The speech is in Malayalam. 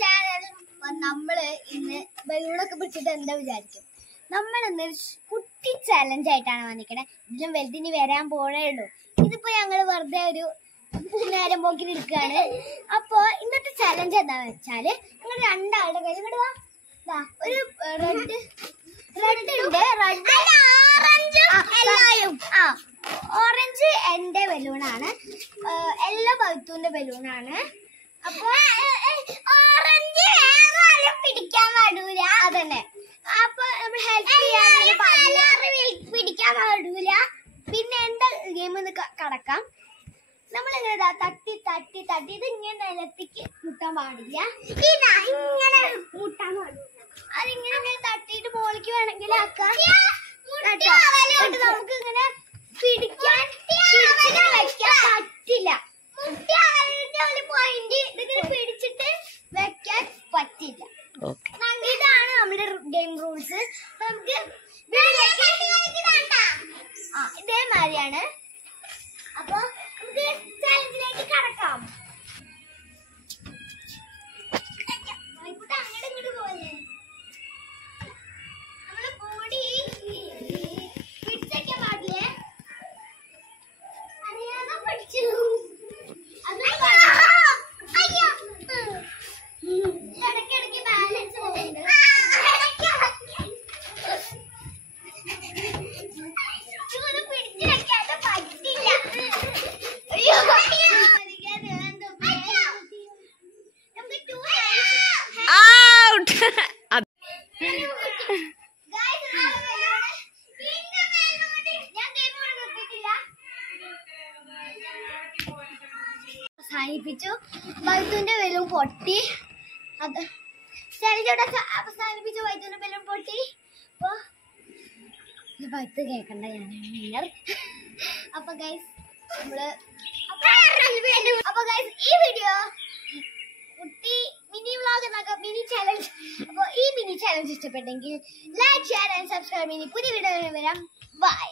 ചാനൽ. നമ്മള് ഇന്ന് ബലൂണൊക്കെ പിടിച്ചിട്ട് എന്താ വിചാരിക്കും, നമ്മളിന്ന് കുട്ടി ചലഞ്ച് ആയിട്ടാണ് വന്നിക്കണേ. ഇതിലും വലുതിന് വരാൻ പോണേ ഉള്ളൂ. ഇതിപ്പോ ഞങ്ങള് വെറുതെ ഒരു നേരം പോക്കിന് എടുക്കുകയാണ്. അപ്പൊ ഇന്നത്തെ ചലഞ്ച് എന്താന്ന് വെച്ചാല്, നിങ്ങൾ രണ്ടാളുടെ കയ്യിൽ ഇങ്ങോട്ട് വാ, ഒരു റെഡ് ഉണ്ട്, ഓറഞ്ച് എന്റെ ബലൂണാണ്, യെല്ലോ ബൗത്തൂന്റെ ബലൂണാണ്. അപ്പൊ ഓറഞ്ച് പിടിക്കാൻ പാടൂല, അതന്നെ. അപ്പൊ നമ്മൾ ഹെൽപ്പ് ചെയ്യാൻ പിടിക്കാൻ പാടൂല. പിന്നെ എന്താ ഗെയിം ഒന്ന് കടക്കാം. നമ്മളിങ്ങനെ തട്ടി തട്ടി തട്ടി ഇത് ഇങ്ങനെ നിലത്തേക്ക് മുട്ടാൻ പാടില്ല, ഇങ്ങനെ മുട്ടാൻ പാടില്ല. അതിങ്ങനെ ഇങ്ങനെ തട്ടിയിട്ട് മോളിക്ക് വേണമെങ്കിൽ ആക്കാം. നമുക്ക് ഇങ്ങനെ പിടിക്കാൻ വെക്കാൻ പറ്റില്ല. പോയിന്റ് ഇതിങ്ങനെ പിടിച്ചിട്ട് വെക്കാൻ പറ്റില്ല. ഇതാണ് നമ്മുടെ ഗെയിം റൂൾസ്. നമുക്ക് ഇതേമാതിരിയാണ്. അപ്പൊ നമുക്ക് ചലഞ്ചിലേക്ക് കടക്കാം. അങ്ങോട്ട് ഇങ്ങോട്ട് പോലെ നമ്മള് കൂടി പിടിച്ചേക്കാൻ പാടില്ലേ, അറിയാതെ പഠിച്ചു. ഇടയ്ക്കിടയ്ക്ക് ബാലൻസ് പോകുന്നുണ്ട്. പിടിച്ചു വെക്കാതെ പറ്റില്ല. അവസാനിപ്പിച്ചു. വൈദ്യുന്റെ ബലൂൺ പൊട്ടി. അത് ചലഞ്ചോടെ അവസാനിപ്പിച്ചു. വൈദ്യുന്റെ ബലൂൺ പൊട്ടി. അപ്പൊ വൈദ്യു കേക്കണ്ട, ഞാൻ വിന്നർ. അപ്പൊ ഗൈസ് ഈ വീഡിയോ കുട്ടി മിനി വ്ളോഗ് എന്നൊക്കെ മിനി ചലഞ്ച്. അപ്പൊ ഈ മിനി ചലഞ്ച് ഇഷ്ടപ്പെട്ടെങ്കിൽ ലൈക്ക്, ഷെയർ ആൻഡ് സബ്സ്ക്രൈബ്. ഇനി പുതിയ വീഡിയോ വരാം. ബൈ.